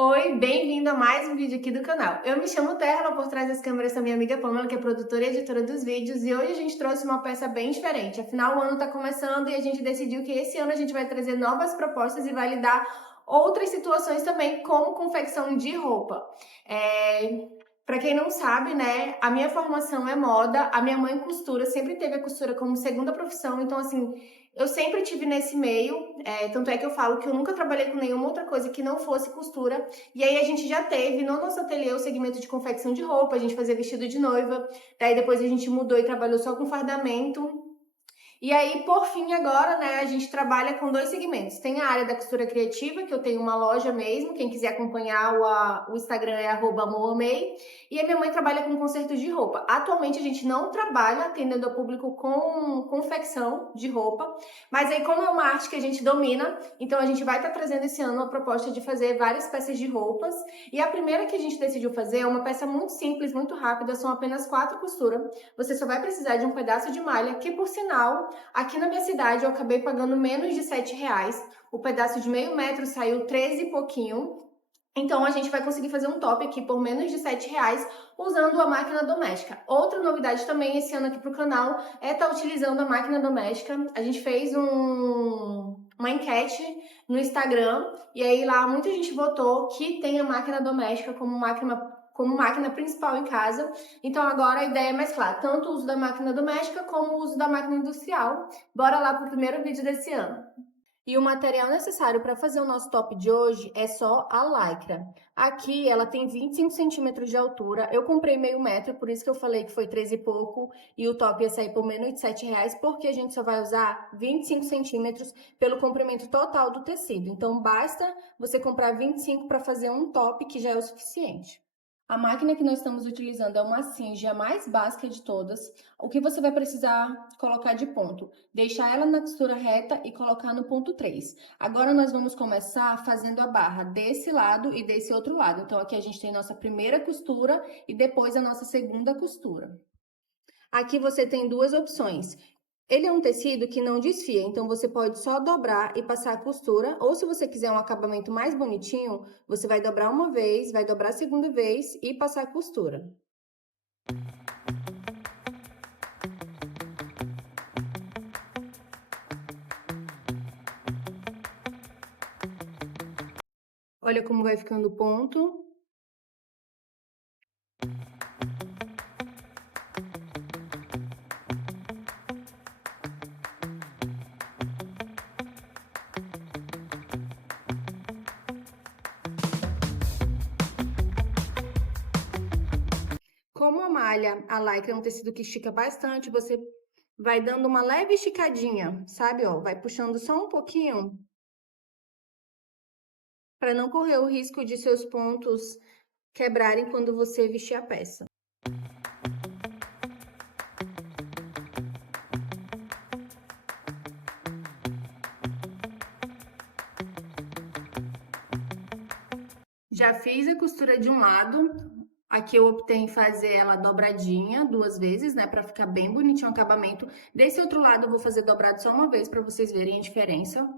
Oi, bem-vindo a mais um vídeo aqui do canal. Eu me chamo Terra, por trás das câmeras tá minha amiga Pamela, que é produtora e editora dos vídeos, e hoje a gente trouxe uma peça bem diferente. Afinal, o ano tá começando e a gente decidiu que esse ano a gente vai trazer novas propostas e vai lidar outras situações também, como confecção de roupa. Para quem não sabe, né, a minha formação é moda, a minha mãe costura, sempre teve a costura como segunda profissão, então assim, eu sempre tive nesse meio, tanto é que eu falo que eu nunca trabalhei com nenhuma outra coisa que não fosse costura. E aí a gente já teve no nosso ateliê o segmento de confecção de roupa, a gente fazia vestido de noiva, daí depois a gente mudou e trabalhou só com fardamento. E aí, por fim, agora, né, a gente trabalha com dois segmentos. Tem a área da costura criativa, que eu tenho uma loja mesmo, quem quiser acompanhar o Instagram é @moamei. E a minha mãe trabalha com consertos de roupa. Atualmente a gente não trabalha atendendo ao público com confecção de roupa, mas aí como é uma arte que a gente domina, então a gente vai estar trazendo esse ano a proposta de fazer várias peças de roupas. E a primeira que a gente decidiu fazer é uma peça muito simples, muito rápida, são apenas 4 costuras. Você só vai precisar de um pedaço de malha, que por sinal, aqui na minha cidade eu acabei pagando menos de R$ 7. O pedaço de meio metro saiu 13 e pouquinho. Então a gente vai conseguir fazer um top aqui por menos de R$ 7 usando a máquina doméstica. Outra novidade também esse ano aqui para o canal é estar utilizando a máquina doméstica. A gente fez uma enquete no Instagram e aí lá muita gente votou que tem a máquina doméstica como máquina principal em casa. Então agora a ideia é mais clara, tanto o uso da máquina doméstica como o uso da máquina industrial. Bora lá para o primeiro vídeo desse ano. E o material necessário para fazer o nosso top de hoje é só a lycra. Aqui ela tem 25 centímetros de altura. Eu comprei meio metro, por isso que eu falei que foi 13 e pouco. E o top ia sair por menos de R$ 7, porque a gente só vai usar 25 centímetros pelo comprimento total do tecido. Então basta você comprar 25 para fazer um top, que já é o suficiente. A máquina que nós estamos utilizando é uma Singe, a mais básica de todas. O que você vai precisar colocar de ponto? Deixar ela na costura reta e colocar no ponto 3. Agora nós vamos começar fazendo a barra desse lado e desse outro lado. Então aqui a gente tem nossa primeira costura e depois a nossa segunda costura. Aqui você tem duas opções. Ele é um tecido que não desfia, então você pode só dobrar e passar a costura, ou se você quiser um acabamento mais bonitinho, você vai dobrar uma vez, vai dobrar a segunda vez e passar a costura. Olha como vai ficando o ponto. Como a malha, a lycra é um tecido que estica bastante, você vai dando uma leve esticadinha, sabe? Ó, vai puxando só um pouquinho para não correr o risco de seus pontos quebrarem quando você vestir a peça. Já fiz a costura de um lado, aqui eu optei em fazer ela dobradinha 2 vezes, né, para ficar bem bonitinho o acabamento. Desse outro lado eu vou fazer dobrado só uma vez para vocês verem a diferença.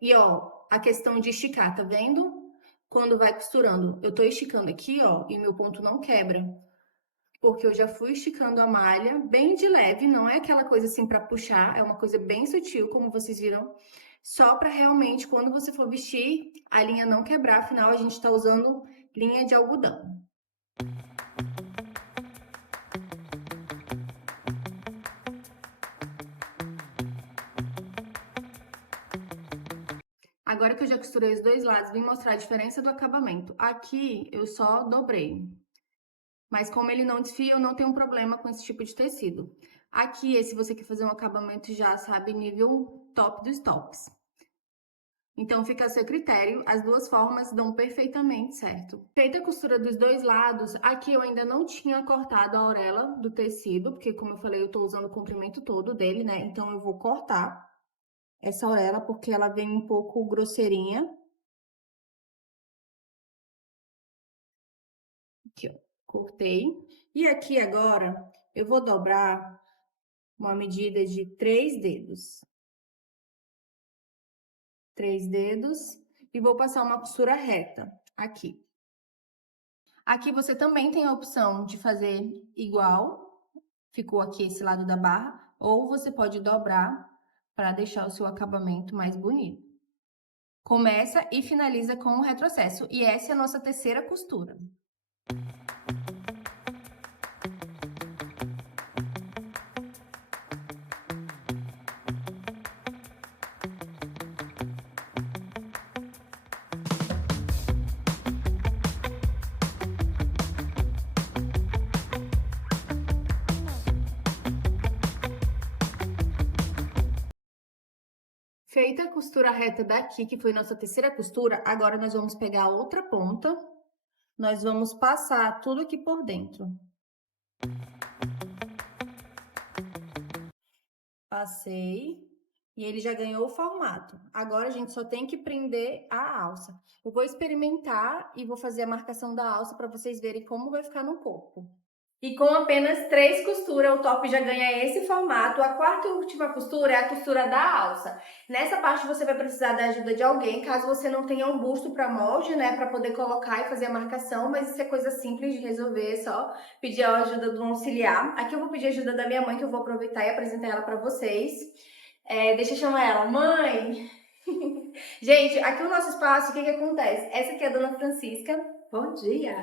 E ó, a questão de esticar, tá vendo? Quando vai costurando, eu tô esticando aqui, ó, e meu ponto não quebra. Porque eu já fui esticando a malha bem de leve, não é aquela coisa assim para puxar, é uma coisa bem sutil, como vocês viram, só para realmente quando você for vestir, a linha não quebrar, afinal a gente tá usando linha de algodão. Agora que eu já costurei os dois lados, vim mostrar a diferença do acabamento. Aqui eu só dobrei, mas como ele não desfia, eu não tenho problema com esse tipo de tecido. Aqui, se você quer fazer um acabamento já, sabe, nível top dos tops. Então, fica a seu critério, as duas formas dão perfeitamente certo. Feita a costura dos dois lados, aqui eu ainda não tinha cortado a orelha do tecido, porque como eu falei, eu tô usando o comprimento todo dele, né? Então, eu vou cortar essa orelha, porque ela vem um pouco grosseirinha. Aqui, ó, cortei. E aqui agora, eu vou dobrar uma medida de 3 dedos. 3 dedos. e vou passar uma costura reta aqui. Aqui você também tem a opção de fazer igual, ficou aqui esse lado da barra, ou você pode dobrar para deixar o seu acabamento mais bonito. Começa e finaliza com o retrocesso, e essa é a nossa terceira costura. Feita a costura reta daqui, que foi nossa terceira costura, agora nós vamos pegar a outra ponta, nós vamos passar tudo aqui por dentro. Passei, e ele já ganhou o formato. Agora a gente só tem que prender a alça. Eu vou experimentar e vou fazer a marcação da alça para vocês verem como vai ficar no corpo. E com apenas 3 costuras, o top já ganha esse formato. A quarta e última costura é a costura da alça. Nessa parte você vai precisar da ajuda de alguém, caso você não tenha um busto para molde, né, para poder colocar e fazer a marcação, mas isso é coisa simples de resolver, é só pedir a ajuda do auxiliar. Aqui eu vou pedir a ajuda da minha mãe, que eu vou aproveitar e apresentar ela para vocês. Deixa eu chamar ela. Mãe! Gente, aqui no nosso espaço, o que acontece? Essa aqui é a Dona Francisca. Bom dia!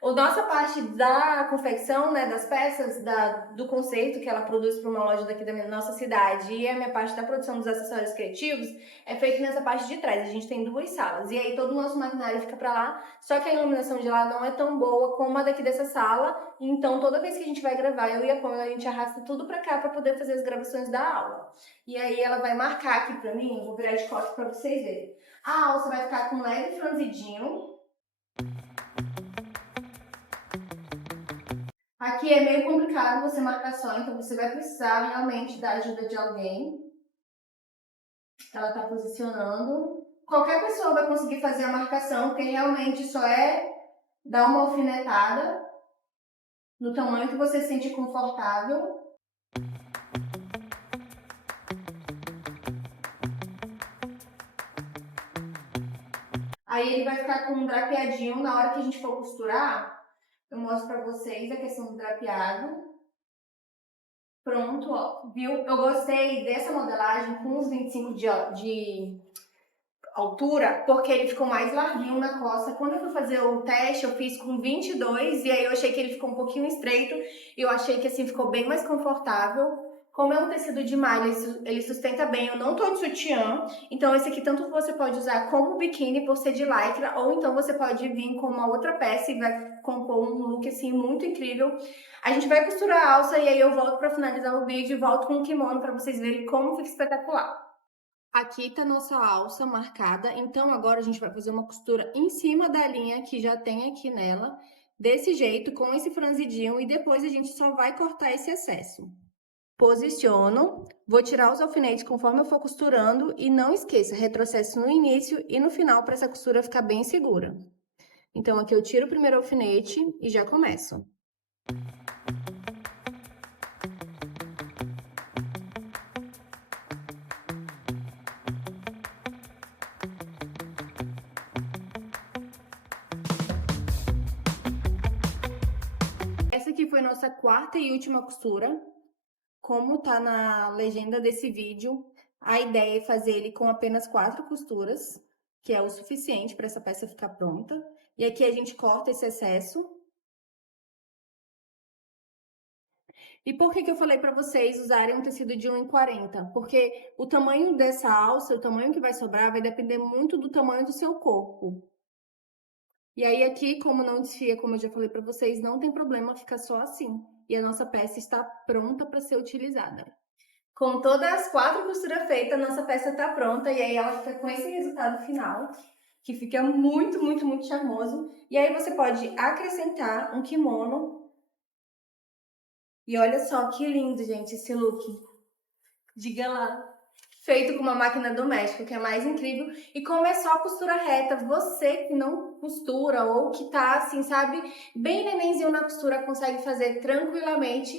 A nossa parte da confecção, né, das peças, do conceito que ela produz para uma loja daqui da nossa cidade, e a minha parte da produção dos acessórios criativos é feito nessa parte de trás. A gente tem 2 salas, e aí todo o nosso maquinário fica para lá, só que a iluminação de lá não é tão boa como a daqui dessa sala, então toda vez que a gente vai gravar, eu e a Pamela, a gente arrasta tudo para cá para poder fazer as gravações da aula. E aí ela vai marcar aqui para mim, eu vou virar de costas para vocês verem. A alça vai ficar com um leve franzidinho. Aqui é meio complicado você marcar só, então você vai precisar realmente da ajuda de alguém. Ela tá posicionando. Qualquer pessoa vai conseguir fazer a marcação, porque realmente só é dar uma alfinetada no tamanho que você se sente confortável. Aí ele vai ficar com um drapeadinho. Na hora que a gente for costurar, eu mostro pra vocês a questão do drapeado. Pronto, ó, viu? Eu gostei dessa modelagem com os 25 de altura, porque ele ficou mais larguinho na costa. Quando eu fui fazer o teste, eu fiz com 22, e aí eu achei que ele ficou um pouquinho estreito, e eu achei que assim ficou bem mais confortável. Como é um tecido de malha, ele sustenta bem, eu não tô de sutiã, então esse aqui tanto você pode usar como biquíni por ser de lycra, ou então você pode vir com uma outra peça e vai compor um look assim muito incrível. A gente vai costurar a alça e aí eu volto para finalizar o vídeo e volto com o kimono para vocês verem como fica espetacular. Aqui tá nossa alça marcada, então agora a gente vai fazer uma costura em cima da linha que já tem aqui nela, desse jeito, com esse franzidinho, e depois a gente só vai cortar esse excesso. Posiciono, vou tirar os alfinetes conforme eu for costurando e não esqueça, retrocesso no início e no final para essa costura ficar bem segura. Então aqui eu tiro o primeiro alfinete e já começo. Essa aqui foi nossa quarta e última costura. Como tá na legenda desse vídeo, a ideia é fazer ele com apenas 4 costuras, que é o suficiente para essa peça ficar pronta. E aqui a gente corta esse excesso. E por que eu falei para vocês usarem um tecido de 1,40? Porque o tamanho dessa alça, o tamanho que vai sobrar, vai depender muito do tamanho do seu corpo. E aí aqui, como não desfia, como eu já falei para vocês, não tem problema ficar só assim. E a nossa peça está pronta para ser utilizada. Com todas as 4 costuras feitas, nossa peça tá pronta e aí ela fica com esse resultado final, que fica muito, muito, muito charmoso. E aí você pode acrescentar um kimono. E olha só que lindo, gente, esse look. Diga lá. Feito com uma máquina doméstica, que é mais incrível. E como é só costura reta, você que não costura ou que tá assim, sabe, bem nenenzinho na costura, consegue fazer tranquilamente.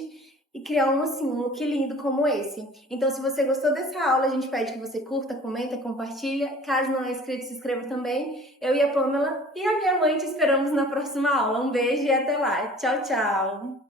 e criar assim, um look lindo como esse. Então, se você gostou dessa aula, a gente pede que você curta, comenta, compartilha. Caso não é inscrito, se inscreva também. Eu e a Pamela e a minha mãe te esperamos na próxima aula. Um beijo e até lá. Tchau, tchau!